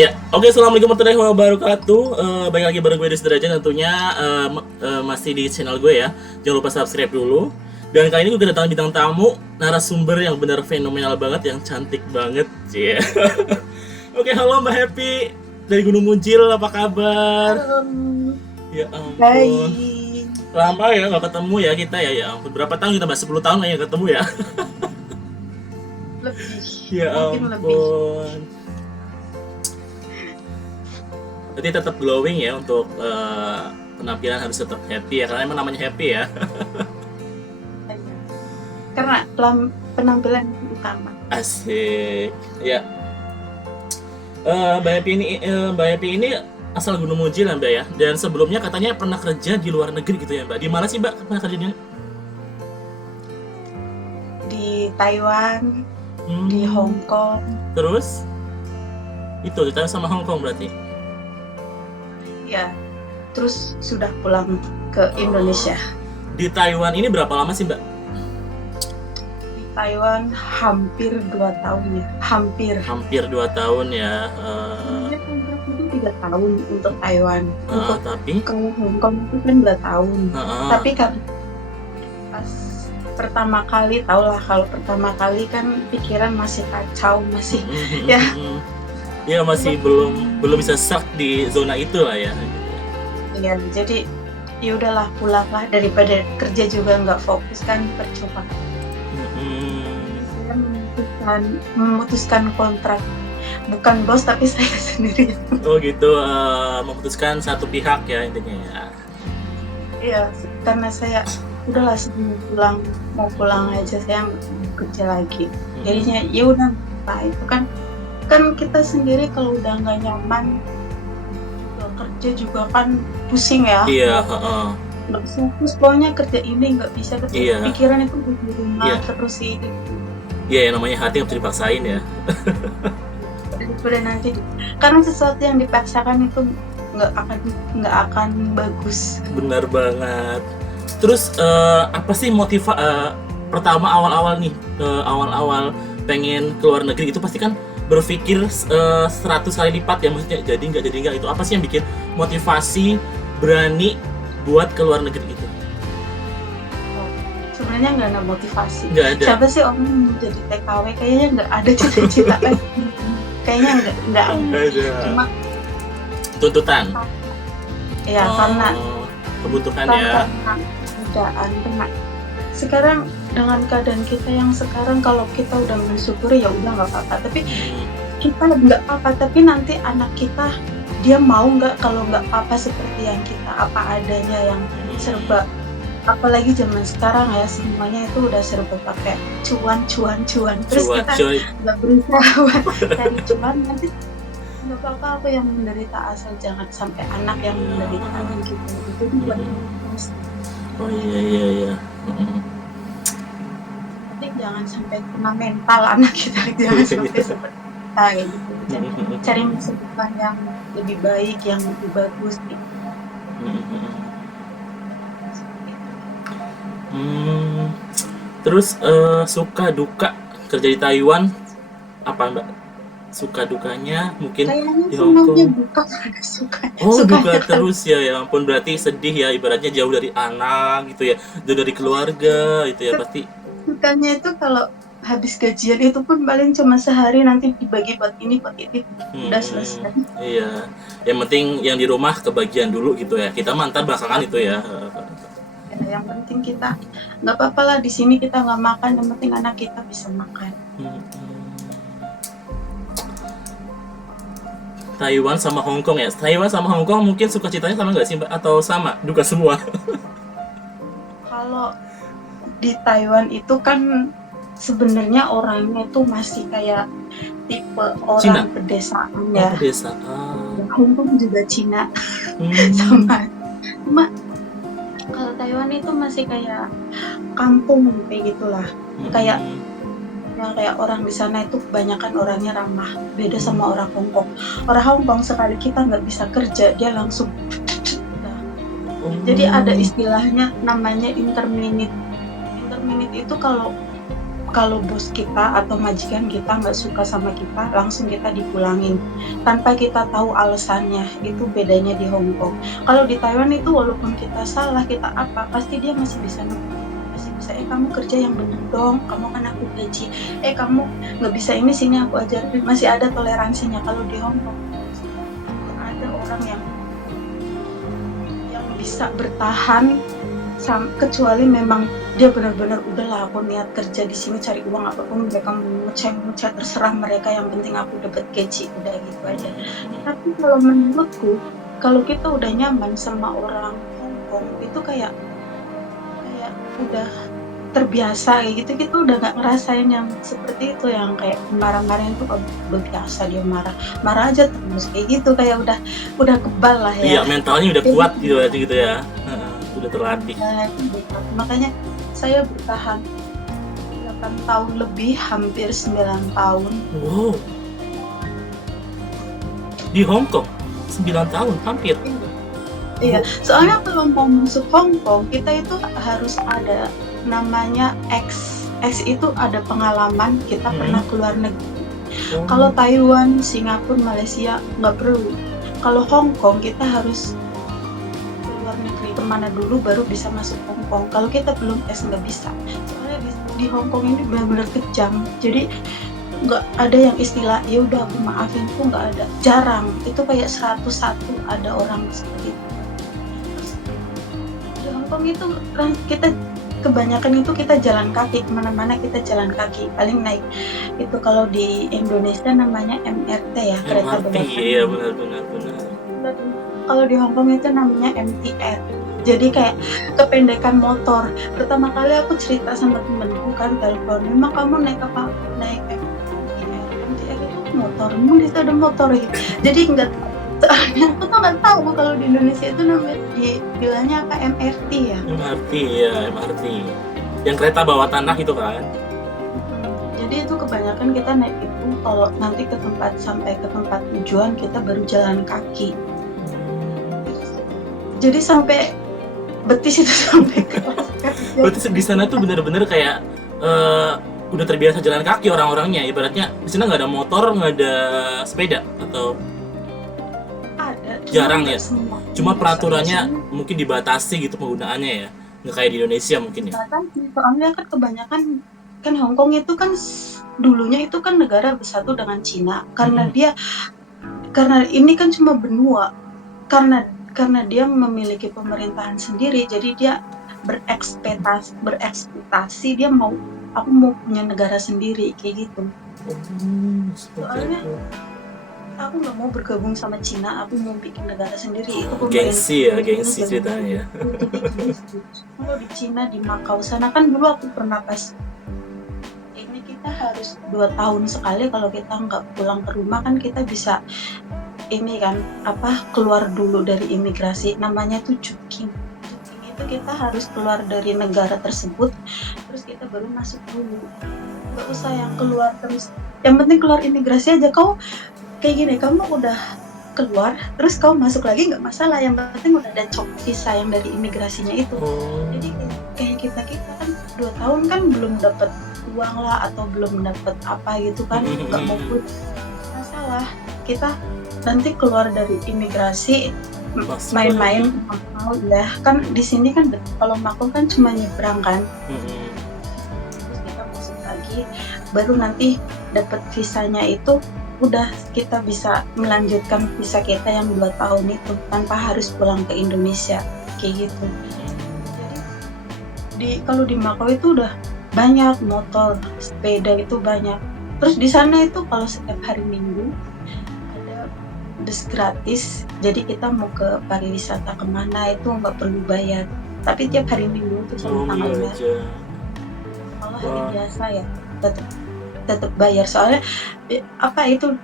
Ya, oke, assalamualaikum warahmatullahi wabarakatuh. Balik lagi bareng gue di Sederajat tentunya, masih di channel gue ya. Jangan lupa subscribe dulu. Dan kali ini gue kedatangan bintang tamu, narasumber yang benar fenomenal banget, yang cantik banget, cie. Oke, halo Mbak Happy dari Gunung Muncil, apa kabar? Halo, Ya ampun, baik. lama ya nggak ketemu ya kita ya. Ya ampun, berapa tahun kita, Mbak? 10 tahun nggak ya ketemu ya? Lebih, Ya mungkin lebih. ampun. Berarti tetap glowing ya untuk penampilan, harus tetap happy ya, karena emang namanya happy ya. Karena penampilan itu utama. Asik. Ya. Mbak Happy ini asal Gunung Muncil ya Mbak ya. Dan sebelumnya katanya pernah kerja di luar negeri gitu ya Mbak. Di mana sih Mbak pernah kerjanya? Di Taiwan, di Hong Kong. Terus? Itu di Taiwan sama Hong Kong berarti? Ya, terus sudah pulang ke Indonesia. Di Taiwan ini berapa lama sih Mbak? Di Taiwan hampir 2 tahun ya. Hampir 2 tahun ya. kontrak itu 3 tahun untuk Taiwan. Untuk Tapi kalau Hong Kong itu kan 2 tahun. Tapi kan pas pertama kali, tau lah kalau pertama kali kan pikiran masih kacau, masih ya. Ya masih belum bisa serk di zona itu lah ya. Iya, jadi ya udahlah, pulanglah, daripada kerja juga nggak fokus kan, percuma. Saya memutuskan kontrak, bukan bos tapi saya sendiri. Oh gitu, memutuskan satu pihak ya intinya ya. Iya, karena saya udahlah, sebelum mau pulang aja, saya nggak mau kerja lagi. Jadinya ya udah, Pak, itu kan kita sendiri kalau udah nggak nyaman kerja juga kan pusing ya. Iya, nggak fokus, pokoknya kerja ini nggak bisa kerja. Iya. Pikiran itu di rumah Iya. terus sih. Iya, yang namanya hati harus dipaksain ya. Daripada nanti, karena sesuatu yang dipaksakan itu nggak akan bagus. Benar banget. Terus apa sih pertama awal-awal nih, awal-awal pengen keluar negeri itu pasti kan berpikir 100 kali lipat ya, maksudnya jadi nggak itu apa sih yang bikin motivasi berani buat keluar negeri itu? Sebenarnya nggak ada motivasi. Nggak ada. Siapa sih orang yang mau jadi TKW? Kayaknya nggak ada cita-cita kan. Kayaknya nggak ada. Cuma Tuntutan. ya karena kebutuhan ya. Karena keadaan, karena sekarang dengan keadaan kita yang sekarang, kalau kita udah mensyukuri ya udah nggak apa-apa. Tapi kita nggak apa-apa, tapi nanti anak kita, dia mau nggak kalau nggak apa-apa seperti yang kita, apa adanya, yang serba, apalagi zaman sekarang ya, semuanya itu udah serba pakai cuan. Terus kita nggak berusaha cari cuan, nanti nggak apa-apa, aku yang menderita, asal jangan sampai anak yang menderita gitu. Itu buat Oh iya. Jangan sampai kena mental anak kita, jangan sampai seperti kita gitu. Cari masa depan yang lebih baik, yang lebih bagus gitu. Terus suka duka kerja di Taiwan apa Mbak? Suka dukanya mungkin di Hong Kong. Duka ada suka. Oh, duka terus ya, ya ampun, berarti sedih ya, ibaratnya jauh dari anak gitu ya, jauh dari keluarga gitu ya pasti. Sukanya itu kalau habis gajian itu pun paling cuma sehari, nanti dibagi buat ini udah selesai. Iya, yang penting yang di rumah kebagian dulu gitu ya, kita mantan belakangan itu ya. Yang penting kita nggak apa-apa lah, di sini kita nggak makan, yang penting anak kita bisa makan. Taiwan sama Hong Kong ya. Taiwan sama Hong Kong mungkin sukacitanya sama nggak sih Mbak? Atau sama? Duka semua? Kalau di Taiwan itu kan sebenarnya orangnya itu masih kayak tipe orang Cina? pedesaan ya. Pedesaan. Hong Kong juga Cina. Sama. Cuma kalau Taiwan itu masih kayak kampung kayak gitulah. Kayak orang di sana itu kebanyakan orangnya ramah, beda sama orang Hong Kong. Orang Hong Kong sekali kita nggak bisa kerja, dia langsung Jadi ada istilahnya namanya interminute. Interminute itu kalau kalau bos kita atau majikan kita nggak suka sama kita, langsung kita dipulangin tanpa kita tahu alasannya. Itu bedanya di Hong Kong. Kalau di Taiwan itu walaupun kita salah, kita apa, pasti dia masih bisa masih bisa, kamu kerja yang bener dong, kamu kan aku gaji, kamu nggak bisa ini, sini aku ajarin, masih ada toleransinya. Kalau di Hong Kong ada orang yang bisa bertahan kecuali memang dia benar-benar udahlah, aku niat kerja di sini cari uang, apapun mereka mencet terserah mereka, yang penting aku dapat gaji, udah gitu aja. Tapi kalau menurutku, kalau kita udah nyaman sama orang Hong Kong itu kayak udah terbiasa kayak gitu, kita udah nggak ngerasain yang seperti itu, yang kayak marah-marahin tuh udah biasa, dia marah aja terus kayak gitu, kayak udah kebal lah ya. Iya, mentalnya udah kuat gitu ya. Udah terlatih. Makanya saya bertahan 8 tahun lebih, hampir 9 tahun. Wow. Di Hong Kong 9 tahun hampir. Iya, soalnya kalau mau masuk Hong Kong kita itu harus ada namanya X itu ada pengalaman kita pernah keluar negeri. Kalau Taiwan, Singapura, Malaysia nggak perlu. Kalau Hong Kong kita harus keluar negeri kemana dulu baru bisa masuk Hong Kong. Kalau kita belum nggak bisa. Soalnya di Hong Kong ini benar-benar kejam. Jadi nggak ada yang istilah ya udah aku maafin, tuh nggak ada, jarang. Itu kayak 101 ada orang seperti itu. Di Hong Kong itu kita kebanyakan itu kita jalan kaki, kemana-mana kita jalan kaki, paling naik itu kalau di Indonesia namanya MRT ya, kereta bawah tanah. Iya benar. Kalau di Hong Kong itu namanya MTR. Jadi kayak kependekan motor. Pertama kali aku cerita sama temenku kan, telepon, memang kamu naik apa? Naik MTR. MTR itu motor, memang itu ada motor ya. Jadi enggak, soalnya aku tuh nggak tahu kalau di Indonesia itu namanya bilangnya apa, MRT ya. MRT. Yang kereta bawah tanah itu kan. Jadi itu kebanyakan kita naik itu kalau nanti sampai ke tempat tujuan kita baru jalan kaki. Jadi sampai betis itu sampai ke Berarti di sana tuh benar-benar kayak udah terbiasa jalan kaki orang-orangnya. Ibaratnya di sana nggak ada motor, nggak ada sepeda atau ada. Jarang ya. Cuma peraturannya mungkin dibatasi gitu penggunaannya ya. Nggak kayak di Indonesia mungkin ya. Soalnya kan kebanyakan kan Hong Kong itu kan dulunya itu kan negara bersatu dengan Cina, karena karena ini kan cuma benua, karena dia memiliki pemerintahan sendiri, jadi dia berekspektasi dia aku mau punya negara sendiri kayak gitu. Soalnya aku nggak mau bergabung sama Cina, aku mau bikin negara sendiri. Itu gengsi ceritanya. Kalau di Cina, di Makau sana kan dulu aku pernah pas ini, kita harus 2 tahun sekali kalau kita nggak pulang ke rumah kan kita bisa ini kan keluar dulu dari imigrasi, namanya tuh cuking. Itu kita harus keluar dari negara tersebut terus kita baru masuk dulu, nggak usah yang keluar terus, yang penting keluar imigrasi aja. Kau kayak gini, kamu udah keluar terus kau masuk lagi nggak masalah, yang penting udah ada visa yang dari imigrasinya itu. Jadi kayak kita kan 2 tahun kan belum dapat uang lah atau belum dapat apa gitu kan, nggak mau masalah, kita nanti keluar dari imigrasi main-main mau ya kan. Di sini kan kalau Makau kan cuma nyebrang kan, terus kita masuk lagi baru nanti dapat visanya itu, udah kita bisa melanjutkan visa kita yang 2 tahun itu tanpa harus pulang ke Indonesia kayak gitu. Jadi kalau di Makau itu udah banyak motor, sepeda itu banyak. Terus di sana itu kalau setiap hari Minggu ada bus gratis, jadi kita mau ke pariwisata kemana itu nggak perlu bayar. Tapi tiap hari Minggu itu sama tanggal merah. Kalau hari biasa ya tetap bayar, soalnya itu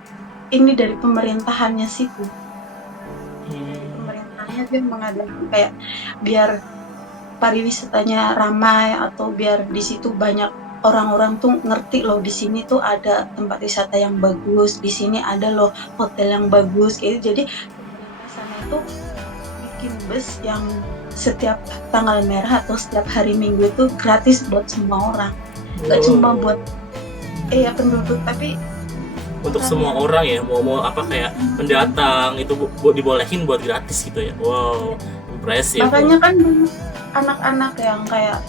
ini dari pemerintahannya situ. Pemerintahnya dia mengadakan kayak biar pariwisatanya ramai atau biar di situ banyak orang-orang tuh ngerti loh, di sini tuh ada tempat wisata yang bagus, di sini ada loh hotel yang bagus kayak gitu. Jadi pemerintah sana itu bikin bus yang setiap tanggal merah atau setiap hari Minggu itu gratis buat semua orang. nggak cuma Wow. buat penduduk, tapi Untuk semua orang ya, mau apa kayak pendatang itu dibolehin buat gratis gitu ya. Wow, impresif. makanya kan banyak anak-anak yang kayak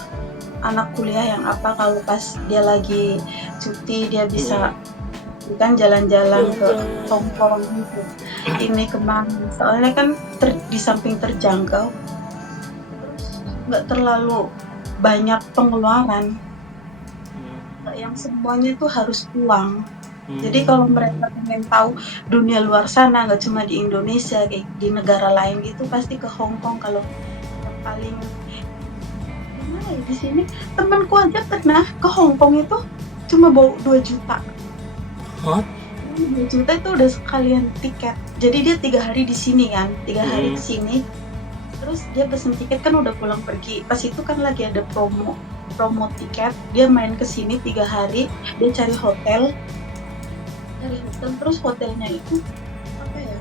anak kuliah yang apa kalau pas dia lagi cuti dia bisa kan jalan-jalan ke Jalan-jalan. Hongkong gitu, ini kemana, soalnya kan di samping terjangkau terus nggak terlalu banyak pengeluaran, nggak yang semuanya itu harus uang. Jadi kalau mereka pengen tahu dunia luar sana, nggak cuma di Indonesia, kayak di negara lain gitu, pasti ke Hongkong. Kalau yang paling gimana ya, di sini temanku aja pernah ke Hongkong itu cuma bawa 2 juta. Hah? 2 juta itu udah sekalian tiket. Jadi dia 3 hari di sini kan, 3 hari di sini. Terus dia pesen tiket kan udah pulang pergi. Pas itu kan lagi ada promo tiket. Dia main ke sini 3 hari, dia cari hotel. Terus hotelnya itu apa ya?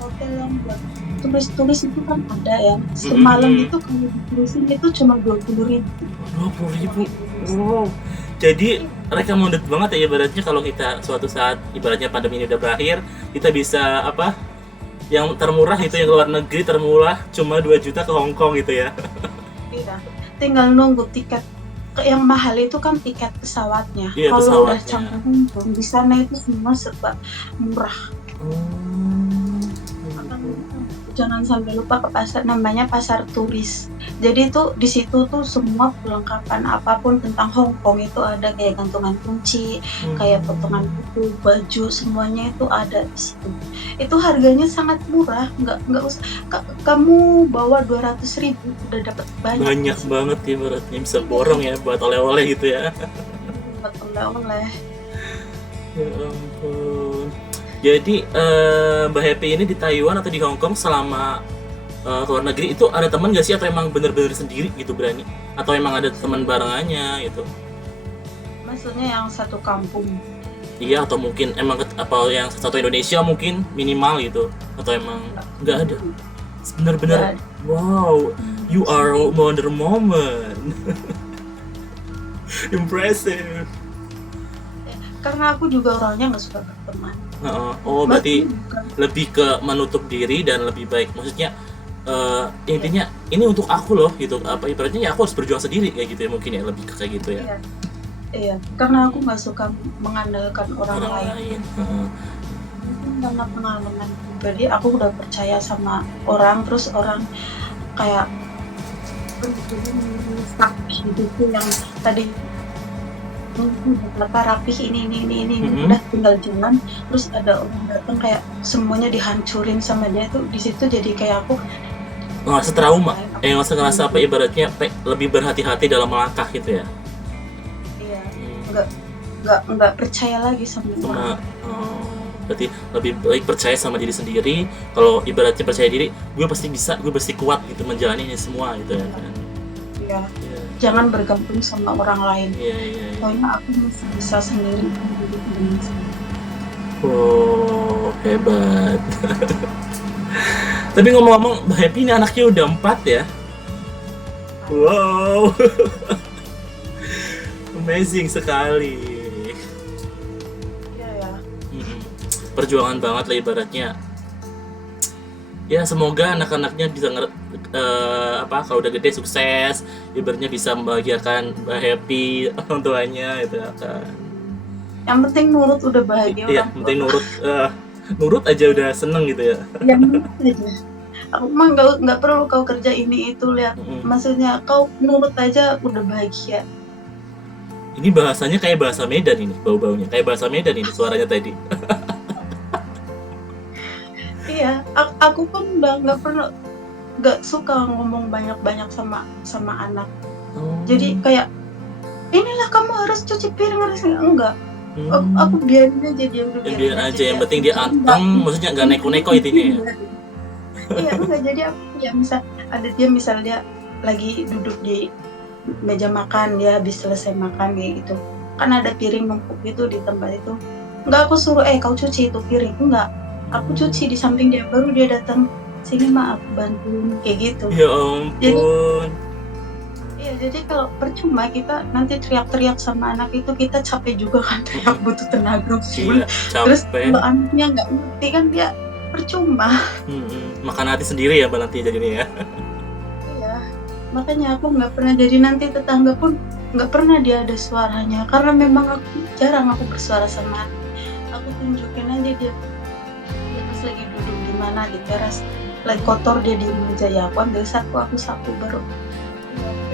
Hotel yang buat turis-turis itu kan ada ya. Semalam itu kalau ditulisin itu cuma 20.000. 20.000. Wow. Jadi recommended banget ya ibaratnya kalau kita suatu saat ibaratnya pandemi ini udah berakhir, kita bisa apa? Yang termurah itu yang luar negeri termurah cuma 2 juta ke Hongkong gitu ya. Iya. Tinggal nunggu tiket. Yang mahal itu kan tiket pesawatnya. Iya, Kalau udah pesawatnya. campur di sana itu semua serba murah. Jangan sampai lupa ke pasar, namanya pasar turis. Jadi itu di situ tuh semua perlengkapan apapun tentang Hong Kong itu ada, kayak gantungan kunci, kayak potongan kuku, baju, semuanya itu ada di situ. Itu harganya sangat murah, nggak usah kamu bawa 200.000 udah dapat banyak. Banyak banget ya ibaratnya bisa borong ya buat oleh-oleh gitu ya. Buat oleh-oleh. Ya ampun. Jadi Mbak Happy ini di Taiwan atau di Hong Kong selama ke luar negeri itu ada teman nggak sih atau emang bener-bener sendiri gitu berani? Atau emang ada teman barengannya gitu? Maksudnya yang satu kampung. Iya atau mungkin emang apa yang satu Indonesia mungkin minimal gitu atau emang nggak ada? Bener-bener wow, you are Wonder Woman. Impressive. Karena aku juga orangnya nggak suka berteman. Oh berarti lebih ke menutup diri dan lebih baik, maksudnya intinya ini untuk aku loh gitu, apa ibaratnya ya aku harus berjuang sendiri kayak gitu ya mungkin ya, lebih ke kayak gitu ya. Iya, karena aku nggak suka mengandalkan orang lain. Mungkin karena pengalaman pribadi, aku udah percaya sama orang, terus orang kayak rapi gitu yang tadi rapih ini udah tinggal jalan, terus ada orang datang kayak semuanya dihancurin sama dia, tuh di situ jadi kayak aku ngerasa trauma, ngerasa apa ibaratnya lebih berhati-hati dalam melangkah gitu ya. Iya, nggak percaya lagi sama orang. Berarti lebih baik percaya sama diri sendiri. Kalau ibaratnya percaya diri, gue pasti bisa, gue pasti kuat gitu menjalani ini semua gitu ya kan. Iya. Jangan bergantung sama orang lain. Iya. Soalnya aku masih bisa sendiri. Oh, hebat. Tapi ngomong-ngomong, Mbak Happy ini anaknya udah 4 ya? Wow. Amazing sekali. Iya ya. Perjuangan banget lah ibaratnya. Ya semoga anak-anaknya bisa kalau udah gede sukses, ibaratnya bisa membahagiakan Mbak Happy orang tuanya itu kan. Yang penting nurut udah bahagia. Iya, penting nurut aja udah seneng gitu ya. Yang nurut aja. Aku mah nggak perlu kau kerja ini itu, lihat. Maksudnya kau nurut aja udah bahagia. Ini bahasanya kayak bahasa Medan ini, bau-baunya kayak bahasa Medan ini suaranya tadi. Iya, aku pun udah nggak suka ngomong banyak-banyak sama anak. Jadi kayak inilah kamu harus cuci piring, harus enggak. Aku biarin aja dia udah biarin aja, yang penting dia anteng, maksudnya nggak neko-neko intinya ya. Iya, enggak, jadi aku ya misal dia lagi duduk di meja makan, dia habis selesai makan kayak gitu. Kan ada piring numpuk gitu di tempat itu. Enggak aku suruh kau cuci itu piring, enggak. Aku cuci di samping dia, baru dia datang sini, aku bantuin kayak gitu. Ya ampun. Jadi kalau percuma kita nanti teriak-teriak sama anak itu, kita capek juga kan, teriak butuh tenaga full. Iya, Terus capek. kalau anaknya nggak ngerti kan dia percuma. Makan hati sendiri ya Mbak nanti jadinya ya. Iya, makanya aku nggak pernah, jadi nanti tetangga pun nggak pernah dia ada suaranya, karena memang aku jarang aku bersuara sama anak. Aku tunjukin aja dia pas lagi duduk di mana di teras, lagi kotor dia di meja, ya aku ambil sapu, aku sapu baru.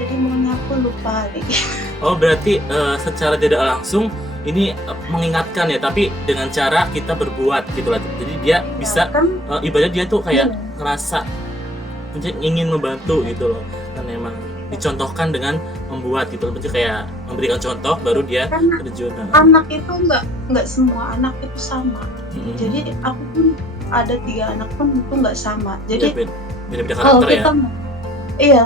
Jadi mau nyapu lupa gitu. Oh berarti secara tidak langsung ini mengingatkan ya, tapi dengan cara kita berbuat gitu lah. Jadi dia bisa kan ibadah dia tuh kayak Iya. ngerasa ingin membantu gitu loh. Kan emang dicontohkan dengan membuat gitu loh. Berarti kayak memberikan contoh baru dia Karena terjun. anak itu nggak semua anak itu sama. Mm-mm. Jadi aku pun ada 3 anak pun itu nggak sama. Jadi beda-beda kalau karakter ya. kita iya,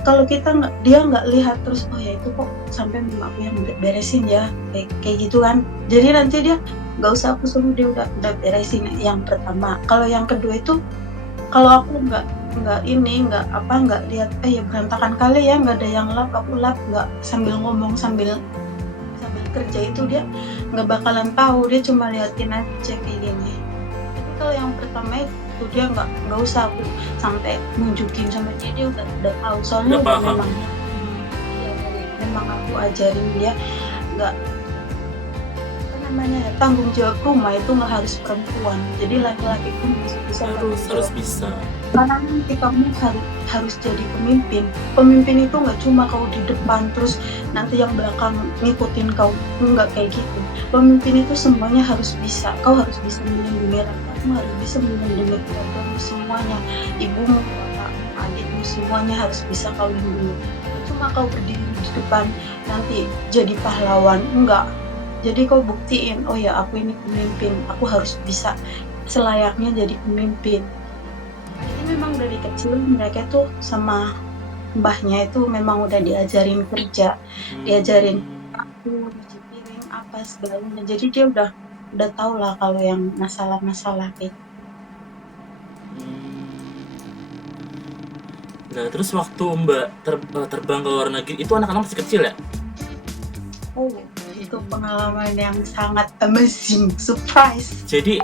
kalau kita dia nggak lihat terus, oh ya itu kok sampai mama aku yang beresin ya, kayak gitu kan. Jadi nanti dia nggak usah aku suruh, dia udah beresin yang pertama. Kalau yang kedua itu, kalau aku nggak lihat, ya berantakan kali ya, nggak ada yang lap, aku lap, nggak sambil ngomong sambil kerja, itu dia nggak bakalan tahu, dia cuma liatin aja kayak gini. Tapi kalau yang pertama itu dia nggak usah aku sampai nunjukin sama dia udah tahu, soalnya Udah paham. memang aku ajarin dia nggak, apa namanya ya, tanggung jawab rumah itu nggak harus perempuan, jadi laki-laki pun bisa harus bisa. karena nanti kamu harus jadi pemimpin itu nggak cuma kau di depan terus nanti yang belakang ngikutin kau, nggak kayak gitu. Pemimpin itu semuanya harus bisa, kau harus bisa melindungi rakyatmu, harus bisa melindungi keluargamu semuanya, ibumu, bapakmu, adikmu, semuanya harus bisa kau lindungi. Cuma kau berdiri di depan nanti jadi pahlawan, enggak. Jadi kau buktiin, oh ya aku ini pemimpin, aku harus bisa selayaknya jadi pemimpin. Jadi memang dari kecil mereka tuh sama mbahnya itu memang udah diajarin kerja, diajarin aku cuci piring apa segalanya. Jadi dia udah tahu lah kalau yang masalah-masalah kayak. Nah terus waktu Mbak terbang ke luar negeri itu anak-anak masih kecil ya? Oh, itu pengalaman yang sangat amazing, surprise. Jadi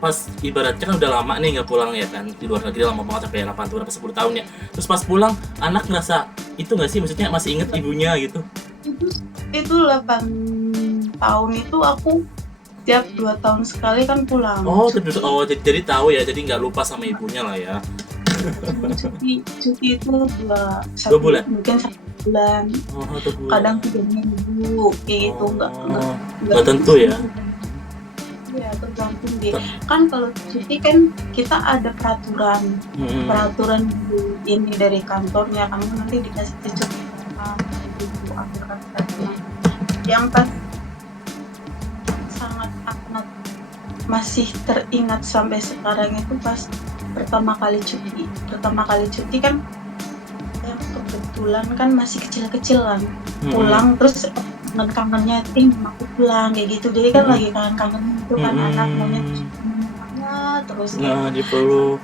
pas ibaratnya kan udah lama nih nggak pulang ya kan, di luar negeri lama banget sampai 8 tahun atau 10 tahun ya. Terus pas pulang anak ngerasa itu nggak sih, maksudnya masih inget ibunya gitu? Itu 8 tahun itu aku tiap 2 tahun sekali kan pulang. Jadi tahu ya, jadi nggak lupa sama ibunya lah ya. Cuti itu 2 bulan? Mungkin 1 bulan. Kadang 3 minggu kayak gitu, nggak tentu ya. Iya, tergantung deh. Kan kalau cuti kan kita ada peraturan ini dari kantornya, kamu nanti dikasih cuti gitu, aturan. Yang pas sangat amat masih teringat sampai sekarang itu pas pertama kali cuti kan, yang kebetulan kan masih kecil-kecilan, pulang terus kangennya aku pulang kayak gitu, jadi kan lagi kangen itu kan, anak maunya terus dipeluk.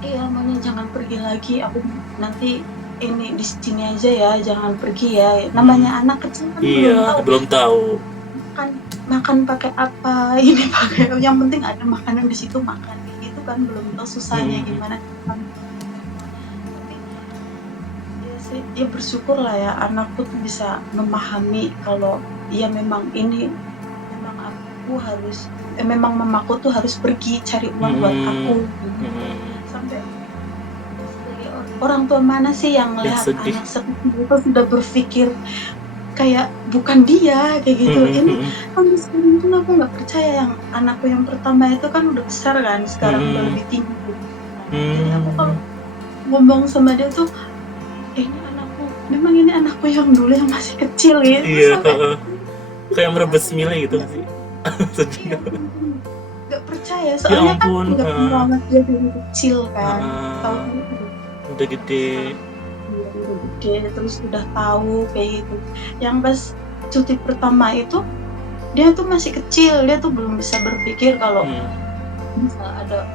Iya, maunya jangan pergi lagi, aku nanti ini di sini aja ya, jangan pergi ya, namanya anak kecil kan belum tahu makan pakai apa, ini pakai, yang penting ada makanan di situ, makan gitu kan, belum tahu susahnya gimana. Tapi ya bersyukur lah ya, anakku tuh bisa memahami kalau ya memang ini memang aku harus memang mamaku tuh harus pergi cari uang buat aku. Sampai orang tua mana sih yang lihat anak seperti itu sudah berpikir kayak bukan dia kayak gitu. Ini kan sekarang pun aku nggak percaya, yang anakku yang pertama itu kan udah besar kan, sekarang udah lebih tinggi. Jadi aku kalau ngomong sama dia tuh, ini anakku yang dulu yang masih kecil gitu. Iya, kayak merebut milih gitu sih. Gak percaya, soalnya kan udah banget dia dari kecil kan, tahu udah gede, terus udah tahu kayak gitu. Yang pas cuti pertama itu dia tuh masih kecil, dia tuh belum bisa berpikir kalau misal ada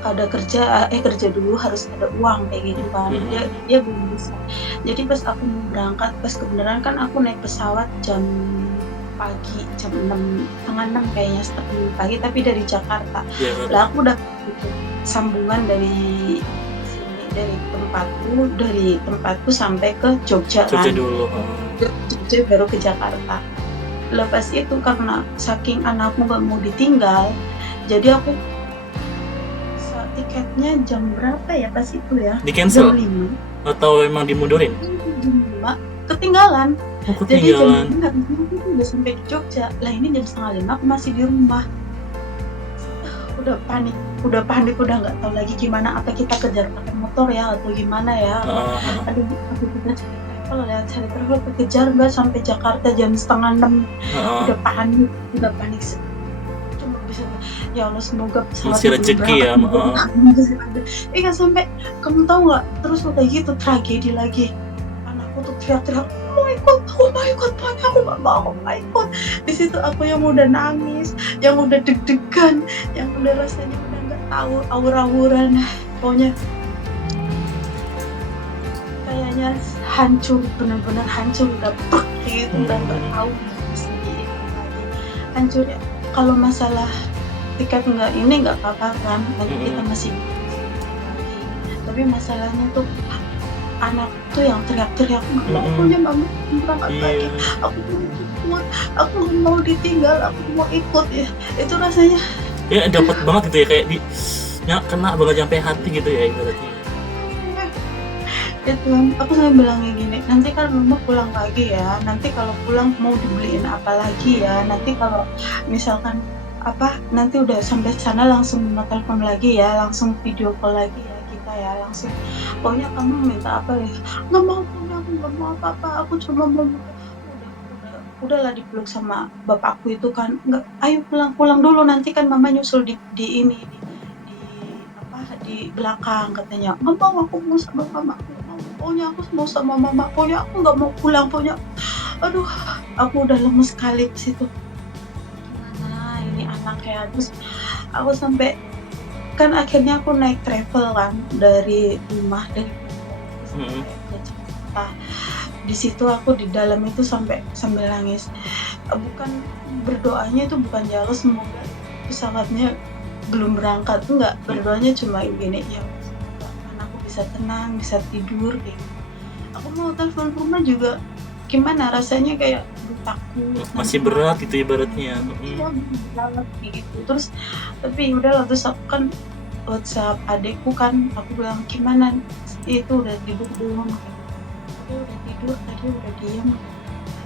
kerja dulu harus ada uang kayak gitu kan. Dia belum bisa. Jadi pas aku mau berangkat, pas kebenaran kan aku naik pesawat jam pagi, jam 6, setengah 6 kayaknya, setengah 6 pagi, tapi dari Jakarta. Lah aku udah sambungan dari sini, dari tempatku sampai ke Jogja kan. dulu. Jogja baru ke Jakarta. Lepas itu karena saking anakku gak mau ditinggal, jadi aku tiketnya jam berapa ya pas itu ya? Di cancel? Jam 5. Atau emang dimundurin? Jam 5 ketinggalan. Jadi jam 5 habisnya aku udah sampai di Jogja. Lah ini jam setengah 5 aku masih di rumah. Udah panik, udah nggak tahu lagi gimana, apa kita kejar pakai motor ya atau gimana ya. Aduh, aku kita cari travel kejar mbak sampai Jakarta jam setengah 6. Udah panik cuma bisa ya Allah semoga masih rezeki ya. Kan sampai kamu tahu nggak, terus udah gitu tragedi lagi, anakku tuh teriak-teriak aku mau ikut pokoknya aku nggak mau ikut. Di situ aku yang udah nangis, yang udah deg-degan, yang udah rasanya udah nggak tahu awur-awuran, pokoknya kayaknya hancur, benar-benar hancur, udah gitu, udah nggak tahu lagi hancur ya. Kalau masalah tiket nggak apa-apa kan, nanti kita masih lagi. Tapi masalahnya tuh anak tuh yang teriak-teriak, pokoknya mama berangkat lagi, aku nggak mau ditinggal, aku mau ikut ya. Itu rasanya ya dapat banget gitu ya, kayak kena banget sampai hati gitu ya ibaratnya. Itu aku sampai bilangnya gini, nanti kan mama pulang lagi ya, nanti kalau pulang mau dibeliin apa lagi ya, nanti kalau misalkan nanti udah sampai sana langsung mama telepon lagi ya, langsung video call lagi ya kita ya, langsung pokoknya kamu minta apa ya, nggak mau punya, aku nggak mau apa-apa, aku cuma mau udahlah dipeluk sama bapakku itu kan, nggak, ayo pulang dulu, nanti kan mama nyusul di belakang katanya. Nggak mau, aku mau sama mama, pokoknya aku mau sama mama, pokoknya aku nggak mau pulang, pokoknya aduh aku udah lemes sekali ke situ. Gimana ini anak ya. Terus aku sampai kan akhirnya aku naik travel kan dari rumah sampai ke Jakarta. Di situ aku di dalam itu sambil nangis, bukan berdoanya itu bukan ya Allah semoga pesawatnya belum berangkat, enggak, berdoanya cuma gini ya anakku bisa tenang, bisa tidur gitu. Aku mau telepon rumah juga gimana rasanya, kayak takut masih berat gitu ibaratnya. Iya berat gitu. Terus tapi udahlah, terus aku kan WhatsApp adekku kan, aku bilang gimana itu udah tidur belum, udah tidur tadi, udah diam.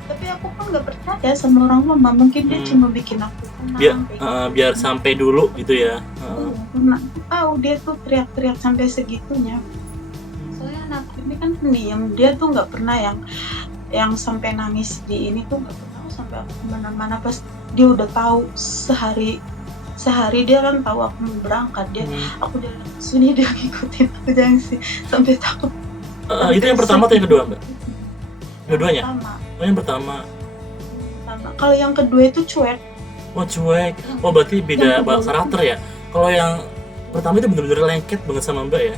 Tapi aku kan nggak percaya sama orang mama, mungkin dia cuma bikin aku tenang biar sampai dulu gitu ya. Karena aku tahu dia tuh teriak-teriak sampai segitunya. Soalnya anak ini kan pendiam, dia tuh nggak pernah yang sampai nangis di ini tuh nggak pernah. Sampai aku kemana-mana pas dia udah tahu sehari dia kan tahu aku mau berangkat, dia aku jalan sini dia ngikutin aku jangan sih, sampai takut. Itu yang pertama atau yang kedua mbak? Dua-duanya? Yang pertama. Kalau yang kedua itu cuek. Oh cuek. Oh berarti beda karakter ya. Kalau yang pertama itu benar-benar lengket banget sama mbak ya?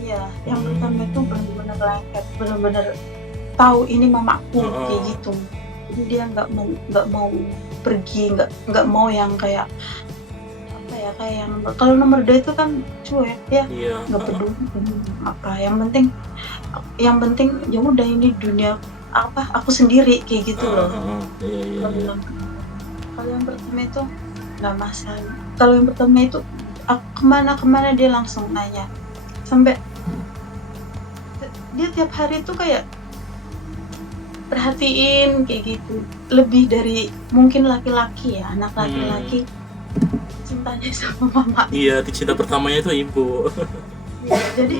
Iya, yang pertama itu benar-benar lengket, benar-benar tahu ini mamaku kayak gitu. Jadi dia nggak mau pergi, nggak mau yang kayak kayak yang kalau nomor 2 itu kan cuek ya, nggak peduli apa, yang penting ya udah ini dunia aku sendiri kayak gitu loh. Kalau yang pertama itu nggak masalah. Kalau yang pertama itu aku kemana dia langsung nanya, sampai dia tiap hari tuh kayak perhatiin kayak gitu, lebih dari mungkin laki-laki ya, anak laki-laki cintanya sama mama. Iya, cinta pertamanya itu ibu. Ya, jadi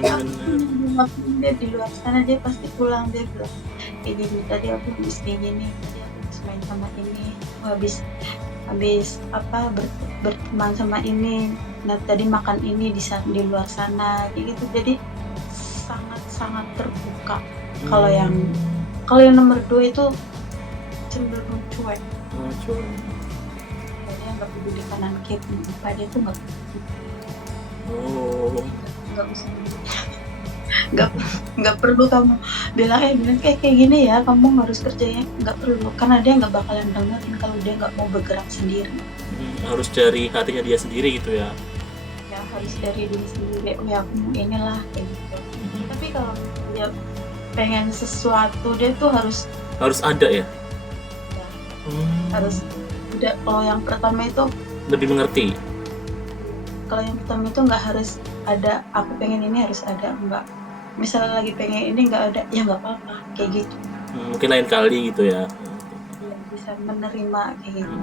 waktu dia di luar sana dia pasti pulang, dia bilang ini tadi aku habis gini, tadi aku habis main sama ini, habis berteman sama ini, nah tadi makan ini di luar sana kayak gitu. Jadi sangat terbuka. Kalau yang nomor 2 itu cenderung cuek. Dia nggak peduli kanan kiri, dia tuh nggak peduli. Oh. nggak usah, nggak nggak perlu kamu bilang kayak gini ya, kamu harus kerjanya, nggak perlu, karena dia nggak bakalan dengerin kalau dia nggak mau bergerak sendiri. Harus dari hatinya dia sendiri gitu ya. Ya harus dari diri sendiri, oh ya aku mau inilah kayak gitu. Tapi kalau dia pengen sesuatu, dia tuh harus Ada ya. ya, harus udah. Kalau yang pertama itu, Lebih mengerti. nggak harus ada aku pengen ini harus ada, enggak. Misalnya lagi pengen ini nggak ada, ya nggak apa-apa kayak gitu. Mungkin lain kali gitu ya. Ya, bisa menerima kayak gitu.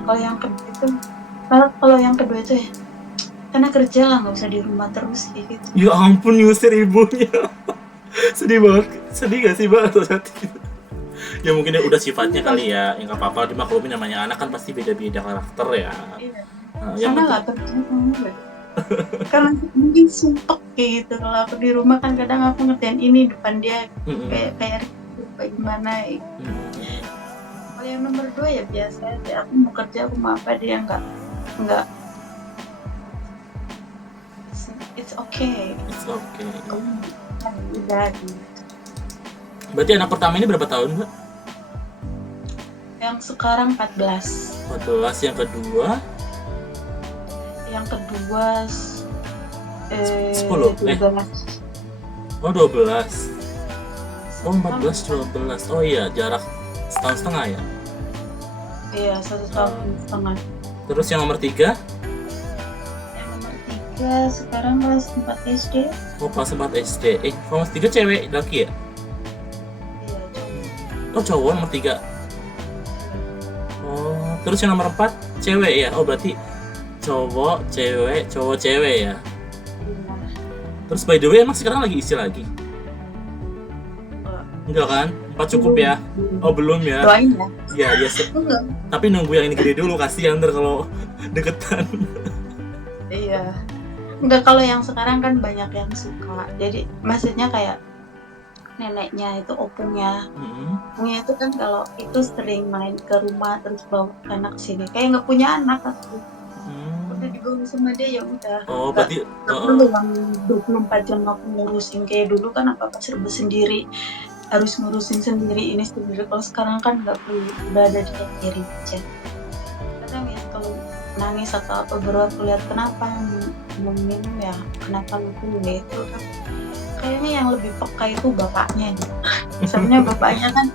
Kalau yang kedua itu ya, karena kerja lah, nggak usah di rumah terus kayak gitu. Ya ampun, nyusir ibunya. Sedih banget. Sedih gak sih Mbak atau saat itu? Ya mungkin udah sifatnya kali ya. Yang gak apa-apa dimaklumin, namanya anak kan pasti beda-beda karakter ya. Iya. Yang Sana lah kerja kamu nggak? Karena mungkin sumpek kayak gitu. Kalau aku di rumah kan kadang aku ngerjain ini depan dia kayak gimana ya. Kalau yang nomor 2 ya biasa aja, aku mau kerja, aku mau apa, dia nggak it's okay. It's okay. Udah gitu. Berarti anak pertama ini berapa tahun Mbak? Yang sekarang 14. 14. Yang kedua 10. 12. Oh 12. Oh 14, 12. Oh iya, jarak setahun setengah ya. Iya, 1 tahun setengah. Terus yang nomor 3? Yang nomor 3 sekarang kelas 4 SD. Oh kelas 4 SD. Kelas 3 cewek laki ya? Iya, cowok. Oh cowok nomor 3. Oh, terus yang nomor 4 cewek ya? Oh berarti cowok, cewek ya? Iya. Terus by the way, emang sekarang lagi isi lagi? Enggak kan? 4 cukup ya? Oh belum ya? Doain ya. Iya, ya. Enggak. Tapi nunggu yang ini gede dulu, kasihan ntar kalau deketan. Iya. Enggak, kalau yang sekarang kan banyak yang suka. Jadi maksudnya kayak neneknya itu, opungnya itu kan kalau itu sering main ke rumah terus bawa anak sini. Kayak nggak punya anak aku. Udah dibawa sama dia, ya udah. Oh, berarti nggak perlu yang 24 jam aku ngurusin kayak dulu kan, apa-apa serba sendiri. Harus ngurusin sendiri ini sendiri. Kalau sekarang kan nggak perlu, udah ada di kiri aja. Kadang ya kalau nangis atau apa baru aku lihat kenapa mau minum ya, kenapa lu itu kan. Kayaknya yang lebih peka itu bapaknya gitu. Sebenarnya bapaknya kan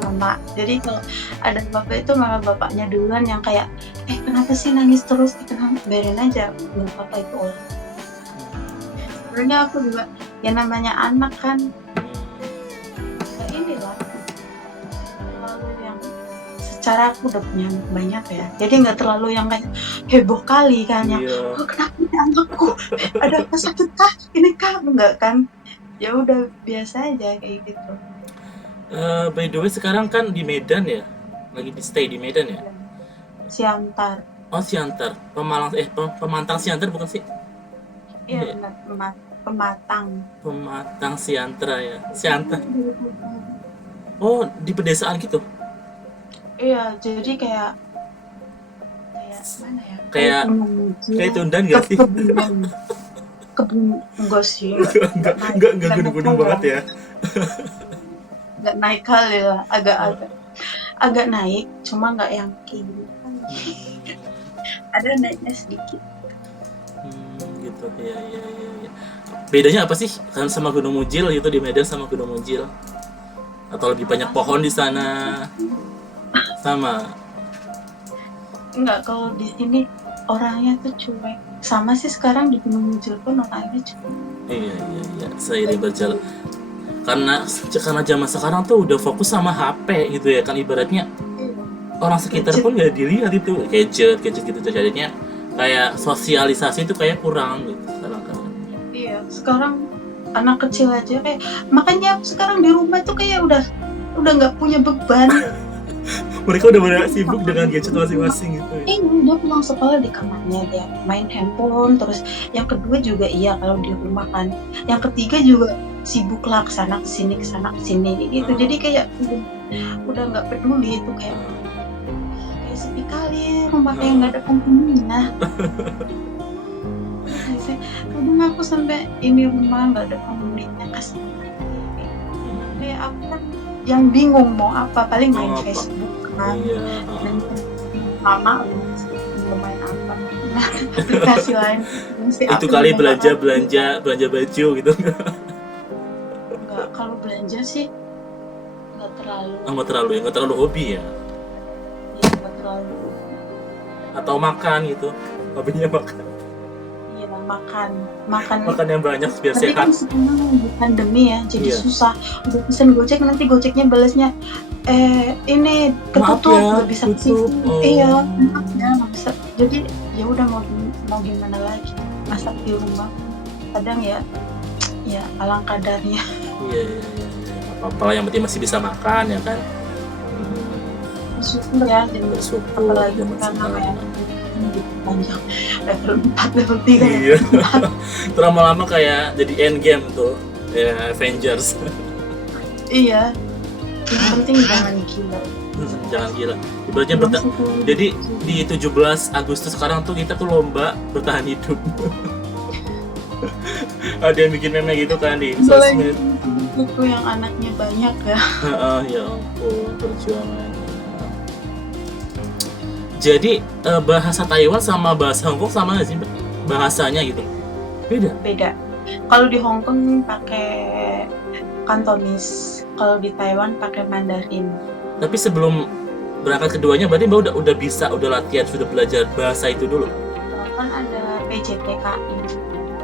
mama. Jadi kalau ada bapak itu malah bapaknya duluan yang kayak kenapa sih nangis terus, kenapa, biarin aja, nggak apa-apa itu orang. Sebenarnya aku juga ya namanya anak kan inilah terlalu yang secara aku udah punya banyak ya, jadi nggak terlalu yang kayak heboh kali kan yang kenapa ini anakku ada apa, sakit kah ini kah, enggak kan, ya udah biasa aja kayak gitu. By the way sekarang kan di Medan ya, lagi di stay di Medan ya? Siantar. Oh Siantar, Pemantang Siantar bukan sih? Iya benar, Pematang Siantar ya, Siantar. Oh di pedesaan gitu? Iya, jadi kayak mana ya? Kayak Tundan nggak sih? Kebun enggak sih. Enggak gunung-gunung banget ya. Enggak naik kali lah, agak naik, cuma nggak yang tinggi. Ada naiknya sedikit. Gitu ya. Bedanya apa sih kan sama Gunung Mujil gitu di Medan sama Gunung Mujil? Atau lebih banyak pohon di sana? Sama? Enggak, kalau di sini orangnya tuh cuek. Sama sih sekarang di Gunung Mujil pun orangnya cuek. Iya. Seiring berjalan. Karena zaman sekarang tuh udah fokus sama HP gitu ya kan, ibaratnya orang sekitar pun nggak dilihat itu gadget gitu, jadinya kayak sosialisasi itu kayak kurang gitu sekarang kan. Iya, sekarang anak kecil aja kayak, makanya aku sekarang di rumah tuh kayak udah nggak punya beban. Mereka udah pada sibuk dengan gadget masing-masing gitu ya. Dia pulang sekolah di kamarnya dia main handphone, terus yang kedua juga kalau di rumah kan, yang ketiga juga sibuk lah kesana kesini gitu. Jadi kayak udah nggak peduli itu, kayak sepi kali rumah, kayak nggak ada penghuninya. Kadang aku sampai ini rumah nggak ada pemiliknya kasih. Kayak aku kan yang bingung mau apa, paling main Mau apa? Facebook kan. Iya. Dan mama mau main apa? Nah, aplikasi lain masih Itu aku kali juga nggak belanja baju gitu. nggak kalau belanja sih nggak terlalu Nggak terlalu hobi ya. ya nggak terlalu Atau makan gitu. Hobinya makan. ya makan makan. Makan yang banyak biar Tapi sehat. kan sekarang lagi pandemi ya, jadi Iya. susah. Udah pesen Gojek, nanti Gojeknya balasnya ini Maaf ketutup, ya, nggak bisa tutup. kesini. Oh. Iya, maaf ya, nggak bisa. Jadi ya udah mau gimana lagi, masak di rumah. Kadang ya alang kadarnya. Iya. Apa-apa yang penting masih bisa makan ya kan. Bersyukur ya, jadi Bersyukur apalagi zaman kita namanya sekarang. panjang level 4, level 3 ya. Iya. Terus lama-lama kayak jadi end game tuh. Ya, Avengers. Iya, yang penting jangan gila. Jangan gila. Ibaratnya jadi di 17 Agustus sekarang tuh kita tuh lomba bertahan hidup. Ada yang bikin meme gitu kan di Apalagi sosmed. itu yang anaknya banyak ya. Ya ampun, perjuangan. Jadi bahasa Taiwan sama bahasa Hongkong sama nggak sih, Mbak? Bahasanya gitu? Beda. Kalau di Hong Kong pakai Kantonis, kalau di Taiwan pakai Mandarin. Tapi sebelum berangkat keduanya berarti Mbak udah latihan, sudah belajar bahasa itu dulu. Kan ada PJTKI.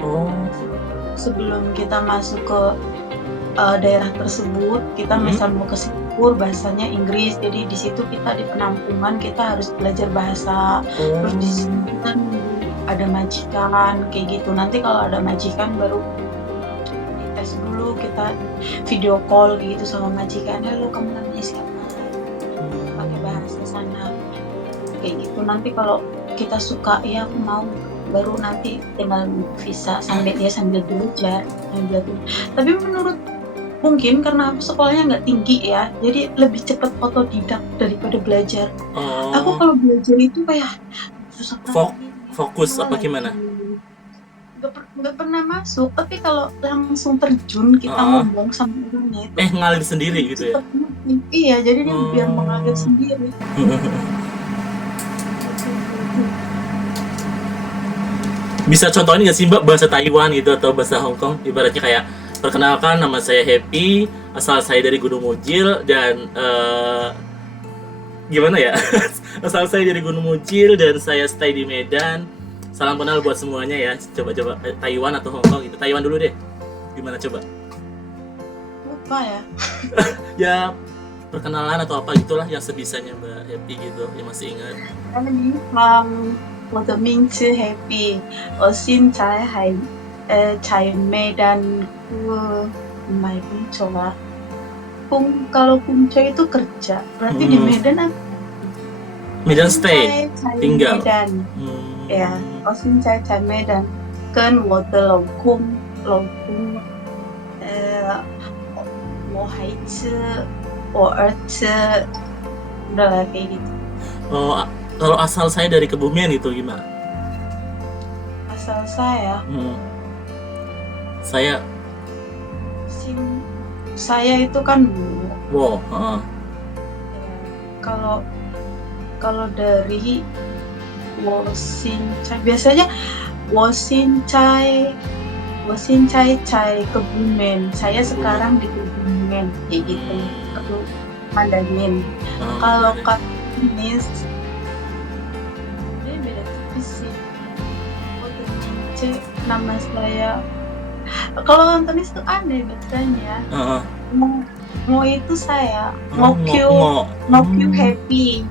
Oh. Sebelum kita masuk ke daerah tersebut, kita misal mau ke Singapura bahasanya Inggris. Jadi di situ kita di penampungan kita harus belajar bahasa. Terus di sini kita ada majikan kayak gitu. Nanti kalau ada majikan baru dites dulu, kita video call gitu sama majikan. Halo, kamu namanya siapa? Pakai bahasa sana kayak gitu. Nanti kalau kita suka, ya aku mau, baru nanti tinggal visa sambil belajar. Tapi menurut mungkin karena aku sekolahnya nggak tinggi ya, jadi lebih cepat otodidak daripada belajar. Aku kalau belajar itu kayak susah fokus apa gimana? Nggak pernah masuk, tapi kalau langsung terjun kita ngomong sama orangnya itu ngalir sendiri gitu ya? Iya, jadi dia biar mengalir sendiri. Bisa contohin nggak sih Mbak bahasa Taiwan gitu atau bahasa Hong Kong? Ibaratnya kayak, perkenalkan nama saya Happy, asal saya dari Gunung Mujil dan gimana ya? Asal saya dari Gunung Mujil dan saya stay di Medan. Salam kenal buat semuanya ya. Coba Taiwan atau Hong Kong gitu. Taiwan dulu deh. Gimana coba? Lupa ya. Ya perkenalan atau apa gitulah yang sebisanya Mbak Happy gitu, yang masih ingat. 我的名字 Happy， 我现在在Medan工作。Kalau punca itu kerja, berarti di Medan apa? Medan stay, tinggal. Medan. Ya, 我现在在 Medan， 跟我的老公，我孩子，我儿子，udah lah kayak gitu. Oh, kalau asal saya dari Kebumen itu gimana? Asal saya, saya itu kan wow. Kalau dari Wosincai, biasanya Wosincai Kebumen. Saya sekarang di Kebumen kayak gitu. Mandarin. Kalau Kantonis dia beda tipis sih. Nama saya, kalau Kantonis tuh aneh bacanya. Mo itu saya, Mokyu Happy.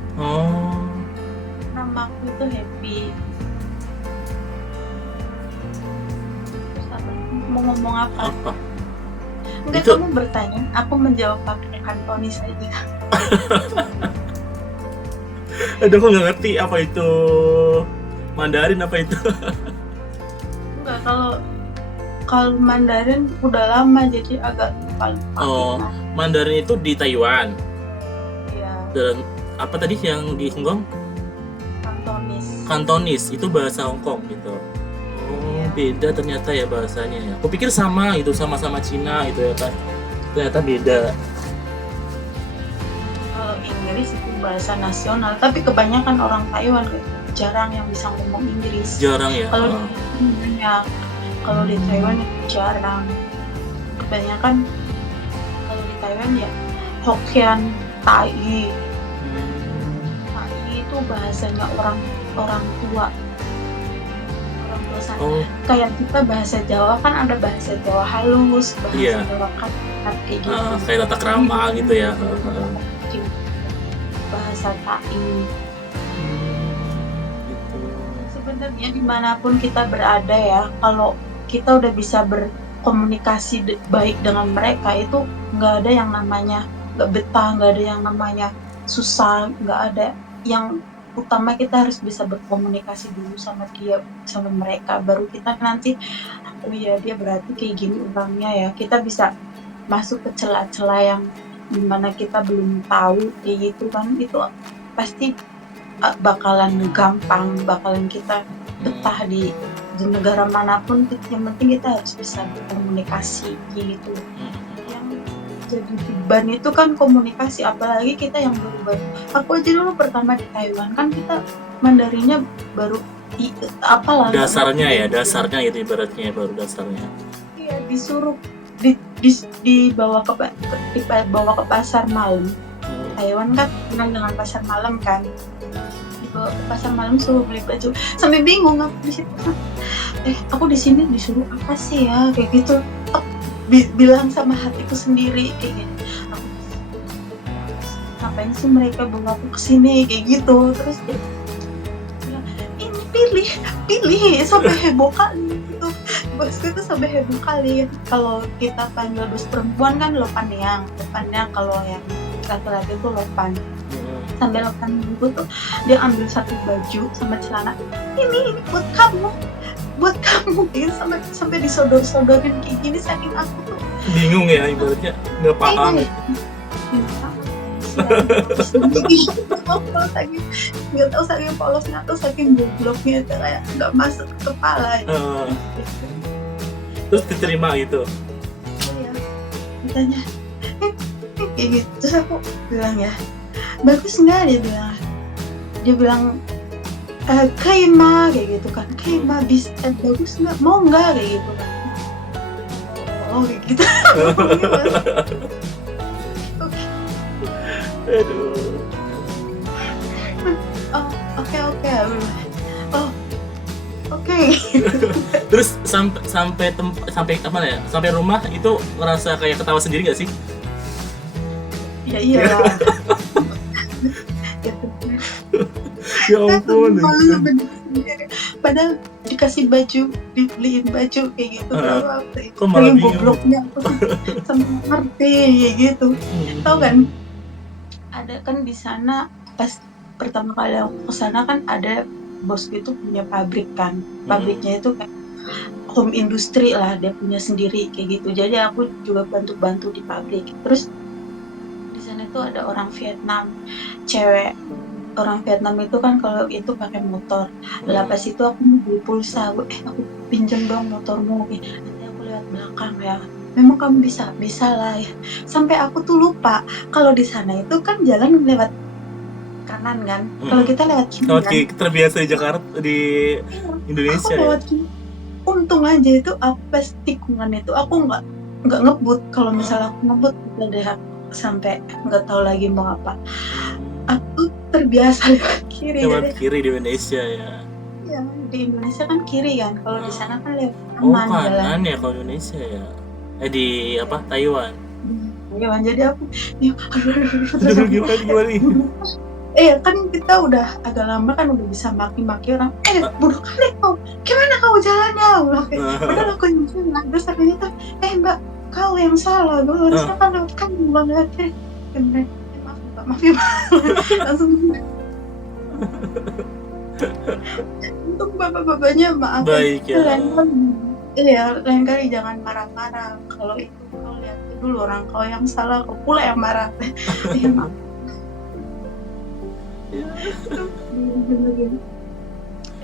Namaku itu Happy. Terus apa? Mau ngomong apa? Enggak, kamu bertanya, aku menjawab pakai Kantonis aja. Aduh, aku nggak ngerti apa itu Mandarin, apa itu. Enggak, kalau Mandarin udah lama jadi agak lupa. Mandarin itu di Taiwan. Iya. Dan apa tadi yang di Hong Kong? Kantonis. Kantonis itu bahasa Hong Kong gitu. Iya. beda ternyata ya bahasanya ya. Aku pikir sama gitu, sama-sama Cina gitu ya kan. Ternyata beda. Kalau Inggris itu bahasa nasional, tapi kebanyakan orang Taiwan jarang yang bisa ngomong Inggris. Jarang ya. Kalau Heeh. banyak, kalau di Taiwan itu jarang. Kebanyakan kalau di Taiwan ya Hokkien, Tai. Tai itu bahasanya orang tua. Orang tua sana. Oh, Kayak kita bahasa Jawa kan ada bahasa Jawa halus, bahasa Iya. Jawa kasar kayak gitu. kayak tata krama gitu ya. Heeh. Bahasa Tai. Gitu. Sebenarnya dimanapun kita berada ya, kalau kita udah bisa berkomunikasi baik dengan mereka, itu nggak ada yang namanya nggak betah, nggak ada yang namanya susah, nggak ada. Yang utama kita harus bisa berkomunikasi dulu sama dia, sama mereka, baru kita nanti, oh iya dia berarti kayak gini orangnya ya, kita bisa masuk ke celah-celah yang dimana kita belum tahu kayak gitu kan, itu pasti bakalan gampang, bakalan kita betah di negara manapun. Yang penting kita harus bisa berkomunikasi gitu. Yang jadi beban itu kan komunikasi, apalagi kita yang baru-baru. Aku aja dulu pertama di Taiwan kan kita Mandarinnya baru apalah Dasarnya gitu ibaratnya ya, baru dasarnya. iya, disuruh dibawa ke pasar malam. Taiwan kan kenal dengan pasar malam kan, dibawa ke pasar malam suruh beli baju, sampai bingung aku di situ. Aku di sini disuruh apa sih ya kayak gitu. Bilang sama hatiku sendiri kayak gini, aku ngapain sih mereka bawa aku kesini kayak gitu. Terus dia bilang, ini pilih sampai heboh kali gitu. Bosku tuh sampai heboh kali. Kalau kita panggil bos perempuan kan lopan yang kalau yang laki-laki tuh lopan. Sambil lopan itu tuh dia ambil satu baju sama celana, ini buat kamu gitu, sampai disodor-sodorin kayak gini, saking aku tuh Bingung ya ibaratnya, nggak paham. Nggak tahu saking polosnya atau saking gobloknya itu kayak nggak masuk ke kepala. Terus diterima gitu. Iya, ditanya kayak gitu. Terus aku bilang ya, bagus nggak? Dia bilang kaima kayak gitu kan, kaima bisa bagus nggak, mau nggak kayak gitu kan. Oh kayak gitu. Aduh. Oke Terus sampai apa ya? Sampai rumah itu ngerasa kayak ketawa sendiri gak sih? Ya iyalah. Ya ampun. Padahal dikasih baju, dibeliin baju kayak gitu. Kok malah bingung? Gobloknya aku sama ngerti kayak gitu. Tahu kan? Ada kan di sana pas pertama kali aku kesana kan ada bos itu punya pabrik kan. Pabriknya itu kayak home industry lah, dia punya sendiri kayak gitu. Jadi aku juga bantu-bantu di pabrik. Terus di sana itu ada orang Vietnam, cewek. Orang Vietnam itu kan kalau itu pakai motor. Lah pas itu aku mau beli pulsa, aku pinjam dong motormu. Nanti aku lewat belakang ya. Memang kamu bisa lah ya. Sampai aku tuh lupa kalau di sana itu kan jalan lewat kanan kan. Kalau kita lewat kiri kan. Terbiasa di Jakarta, di Indonesia. Aku lewat kiri. Untung aja itu pas tikungan itu aku nggak ngebut. Kalau misalnya aku ngebut udah sampai nggak tahu lagi mau apa. Aku terbiasa lewat kiri. Lewat kiri di Indonesia ya. Iya, di Indonesia kan kiri kan. Kalau di sana kan lewat kanan. jalan. Ya kalau Indonesia ya. Di apa? Taiwan. Taiwan. Jadi aku gimana? Kan kita udah agak lama kan udah bisa maki-maki orang. Bodoh kali kau. Gimana kau jalannya? Udah aku yang jalan. Terus akhirnya tuh, Mbak, kau yang salah. Gue harusnya kan lewat kamu banget. Maaf ya langsung. Untuk bapak-bapaknya maaf. Baik ya. Lain kali jangan marah-marah. Kalau itu kau lihat dulu orang kau yang salah, kau pula yang marah. Maaf.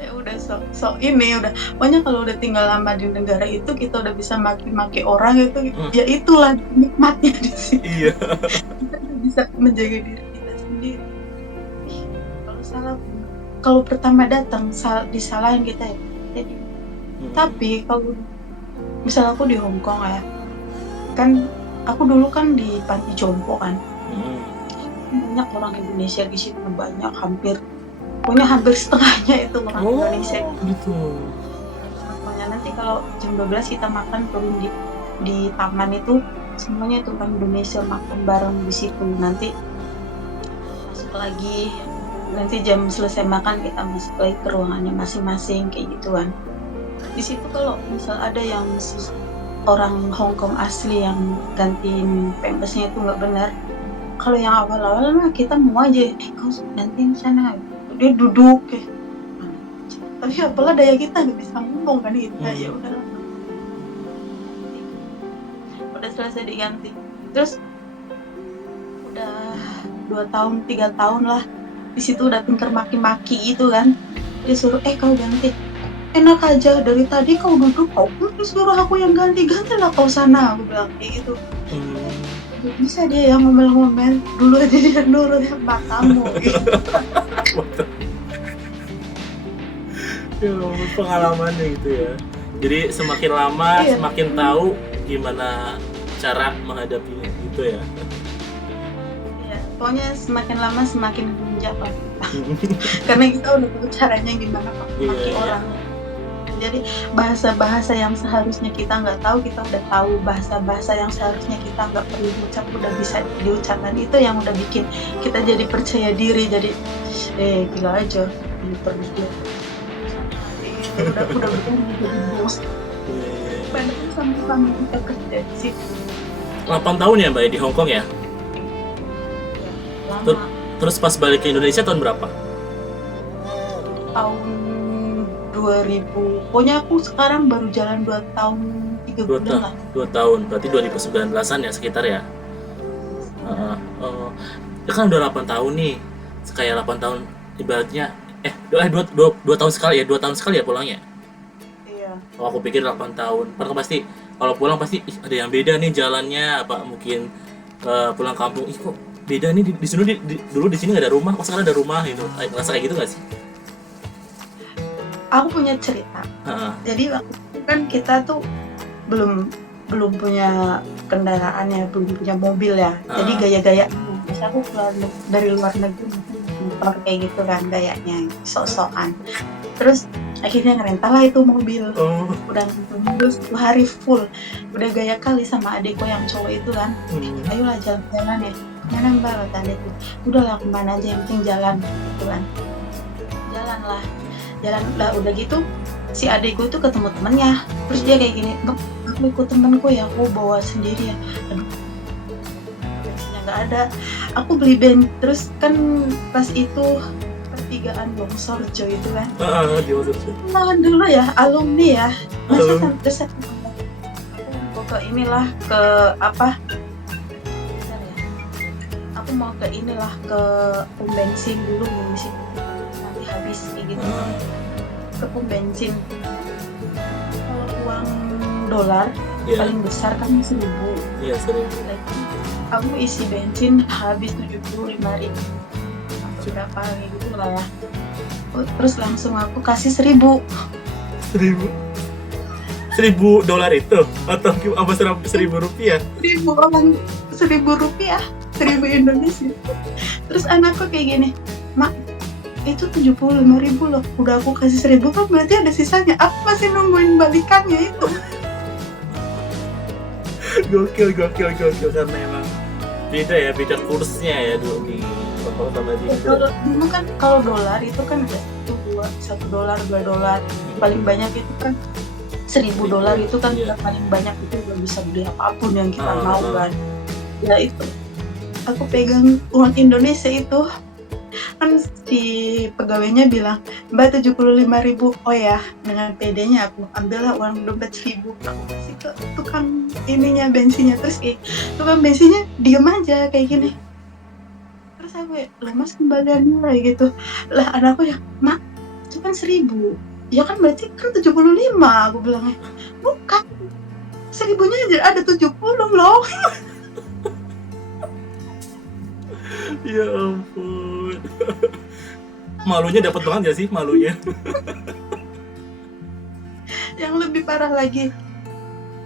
Ya udah udah sok ini udah pokoknya kalau udah tinggal lama di negara itu kita udah bisa maki-maki orang itu ya itulah nikmatnya di sini. Iya. Kita udah bisa menjaga diri kita sendiri. Ih, kalau pertama datang disalahin kita ya. Jadi, tapi kalau misal aku di Hong Kong ya, kan aku dulu kan di panti jompo kan, banyak orang Indonesia di situ, banyak hampir setengahnya itu orang Indonesia. Gitu. Pokoknya nanti kalau jam 12 kita makan turun di taman itu semuanya itu orang Indonesia makan bareng di situ. Nanti masuk lagi, nanti jam selesai makan kita masuk lagi ke ruangannya masing-masing kayak gitu kan. Di situ kalau misal ada yang orang Hong Kong asli yang gantiin pampasnya itu nggak benar, kalau yang awal-awal mah kita mau aja kau gantiin sana, dia duduk tapi apalah daya kita nggak bisa ngomong kan kita. Ya udah selesai diganti, terus udah 2 tahun 3 tahun lah di situ udah pinter maki-maki itu kan, dia suruh kau ganti, enak aja dari tadi kau duduk, kau suruh aku yang ganti lah kau sana, aku bilang kayak gitu. Bisa dia yang ngomel-ngomel dulu aja dia nurut sama kamu gitu. Ya, pengalamannya gitu ya. Jadi semakin lama semakin tahu gimana cara menghadapinya gitu ya. Iya, pokoknya semakin lama semakin menjak lah kita. Karena kita udah tahu caranya gimana maki orang. Jadi bahasa-bahasa yang seharusnya kita nggak tahu, kita udah tahu. Bahasa-bahasa yang seharusnya kita nggak perlu ucap udah bisa diucapkan. Itu yang udah bikin kita jadi percaya diri. Jadi gila aja ini pergi udah bukan jadi bos. Padahal sama kita kerja di situ 8 tahun ya Mbak di Hong Kong ya? lama. Terus pas balik ke Indonesia tahun berapa? Tahun 2000. Pokoknya aku sekarang baru jalan 2 tahun 3 bulan lah. 2 tahun, berarti 2019-an ya sekitar ya? Ya kan udah 8 tahun nih. Kayak 8 tahun ibaratnya 2 tahun sekali ya? 2 tahun sekali ya pulangnya? Iya. Oh, aku pikir 8 tahun. Karena pasti kalau pulang pasti ada yang beda nih jalannya, apa mungkin pulang kampung kok beda nih di sini dulu di sini nggak ada rumah, kok sekarang ada rumah gitu. Rasa kayak gitu nggak sih? Aku punya cerita. Jadi waktu itu kan kita tuh belum punya kendaraan ya, belum punya mobil ya. Jadi gaya-gaya bisa aku keluar dari luar negeri motor kayak gitu kan gayanya, sok-sokan. Terus akhirnya ngerental lah itu mobil. Udah mobil 1 hari full. Udah gaya kali sama adikku yang cowok itu kan. Ayolah jalan-jalan ya. Kemana mbak kata adikku? Udahlah kemana aja yang penting jalan gitu kan. Jalan lah udah gitu si adikku itu ketemu temennya, terus dia kayak gini, bang aku ikut temenku ya, aku bawa sendiri ya. Aduh bensinnya nggak ada, aku beli terus kan pas itu pertigaan Wongsorjo itu kan, kenalan dulu ya alumni ya, masa terus aku ke inilah ke apa aku mau ke inilah ke pom bensin dulu ngisi nanti habis kayak gitu. Ke pom bensin kalau uang dolar paling besar kan 1.000. Iya 1.000. Aku isi bensin habis 75.000 atau berapa gitu lah ya. Terus langsung aku kasih 1.000 dolar itu atau apa 1.000 rupiah? 1.000 rupiah, 1.000 Indonesia. Terus anakku kayak gini, mak itu 75.000 loh, udah aku kasih 1.000 kan berarti ada sisanya, aku masih nungguin balikannya itu. Gokil karena emang beda kursnya ya dulu di Hongkong sama di Indo. Dulu kan kalau dolar itu kan ada $1, $2, paling banyak itu kan 1.000 dolar itu kan udah paling banyak, itu udah bisa beli apapun yang kita mau kan. Ya itu aku pegang uang Indonesia itu kan si pegawainya bilang mbak 75.000, oh ya dengan PD-nya aku ambillah uang dompet 1.000 aku kasih ke tukang ininya bensinnya, terus tukang bensinnya diem aja kayak gini, terus aku lah mas kembaliannya lah gitu lah, anakku ya mak itu kan 1.000 Ya kan berarti kan 75, aku bilangnya. Bukan, 1000-nya aja ada 70 loh. Ya ampun. Malunya dapat banget gak sih malunya? Yang lebih parah lagi,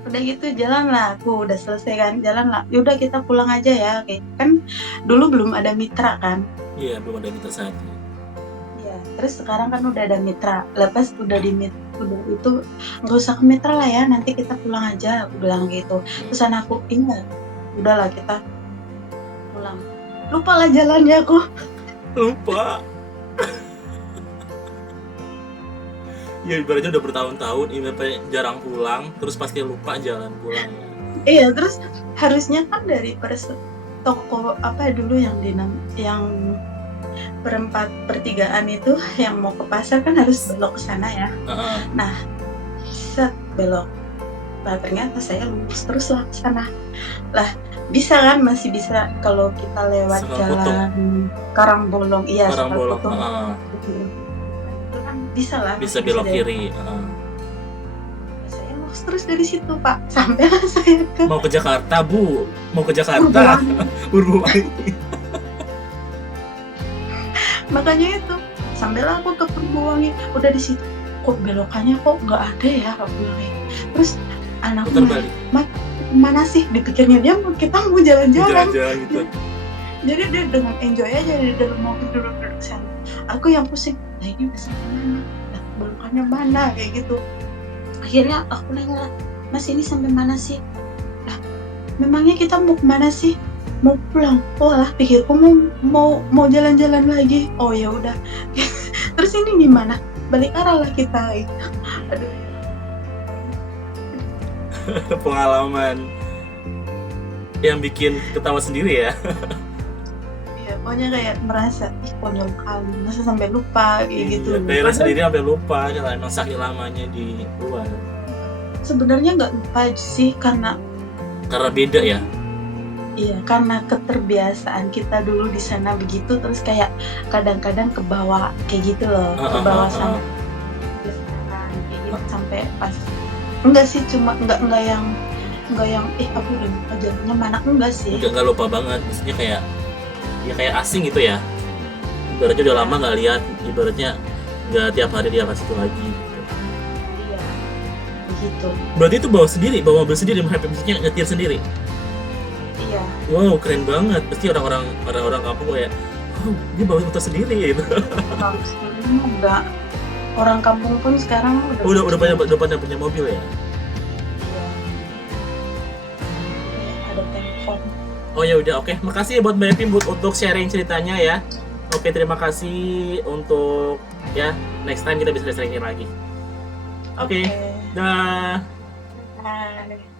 udah gitu jalan lah, aku udah selesai kan, jalan lah, yaudah kita pulang aja ya, kayak kan dulu belum ada mitra kan. Iya, belum ada kita saat ini. Iya, terus sekarang kan udah ada mitra, lepas udah udah itu nggak usah ke mitra lah ya, nanti kita pulang aja, aku bilang gitu. Terus anakku ingat, udahlah kita pulang, lupa lah jalannya aku. Lupa. Ya ibaratnya udah bertahun-tahun, ibaratnya jarang pulang, terus pasti lupa jalan pulang. Iya, terus harusnya kan dari toko apa dulu yang yang pertigaan itu yang mau ke pasar kan harus belok ke sana ya. Nah, set belok. Nah, ternyata saya lurus terus lah ke sana. Lah, bisa kan, masih bisa kalau kita lewat jalan Karangbolong. Iya, Karangbolong. Itu kan bisa lah. Bisa belok kiri. Saya lurus terus dari situ, Pak. Sampailah saya ke mau ke Jakarta, Bu. Mau ke Jakarta. Purwowangi. Makanya itu, sampailah aku ke Purwowangi. Udah di situ, kok belokannya kok nggak ada ya, aku bilang. Terus anakku mana sih, dipikirnya dia kita mau jalan-jalan gitu. Jadi dia dengan enjoy aja di dalam mobil duduk-duduk sana. Aku yang pusing, nah ini udah sampai mana, nah belokannya mana, kayak gitu. Akhirnya aku nanya, Mas ini sampai mana sih? Lah, memangnya kita mau kemana sih? Mau pulang. Oh lah, pikirku mau jalan-jalan lagi. Oh ya udah. Terus ini gimana? Balik arah lah kita. Aduh. Pengalaman yang bikin ketawa sendiri ya. Iya, pokoknya kayak merasa konyol kali, masa sampai lupa kayak gitu. Daerah sendiri sampai lupa karena emang saking lamanya di luar. Sebenarnya nggak lupa sih, karena beda ya. Iya, karena keterbiasaan kita dulu di sana begitu, terus kayak kadang-kadang ke bawah kayak gitu loh, ke bawah sampai kayak gitu, sampai pas. Enggak sih, cuma enggak yang aku udah lupa jalannya mana, enggak sih. Enggak lupa banget, maksudnya kayak asing gitu ya. Ibaratnya udah lama nggak lihat, ibaratnya nggak tiap hari dia ke situ lagi gitu. Iya, begitu. Berarti itu bawa mobil sendiri, maksudnya nyetir sendiri. Iya. Wow, keren banget. Pasti orang kampung kayak, oh, dia bawa motor sendiri gitu. Enggak. Orang kampung pun sekarang udah punya mobil ya. Iya. Ada telepon. Oh ya udah, oke. Makasih ya buat Mbak Evi untuk sharing ceritanya ya. Oke, terima kasih untuk ya, next time kita bisa sharing lagi. Oke. Dah. Bye.